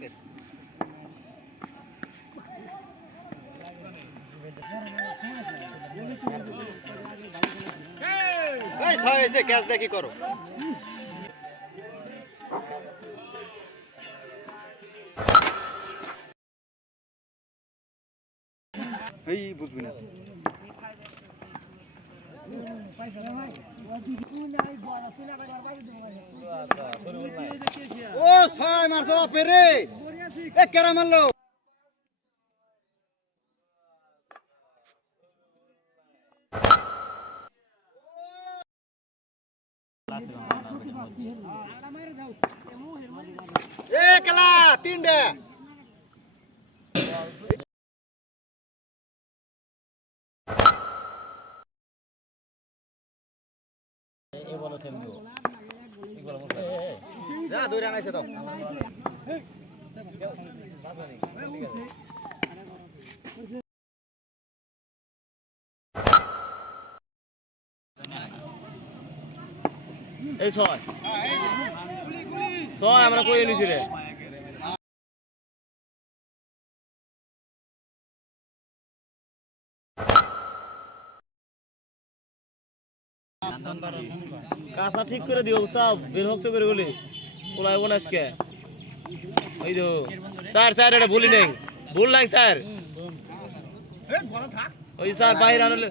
আজকে এই ছয় হয়েছে ক্যাচ দেখি করো এই বুঝবি না ও ছয় মারছো পেরে এ কেরা মারলো এ কেলা তিনটে যা দৌড়ে আনাইছে তো এই ছয় ছয় আমরা কই নিছি রে কাঁচা ঠিক করে দিও সব বের হতে করে বলি পোলাই বোন আজকে ওই তো স্যার স্যার এটা ভুলি নেই ভুল নাই স্যার ওই স্যার বাইরে আনলে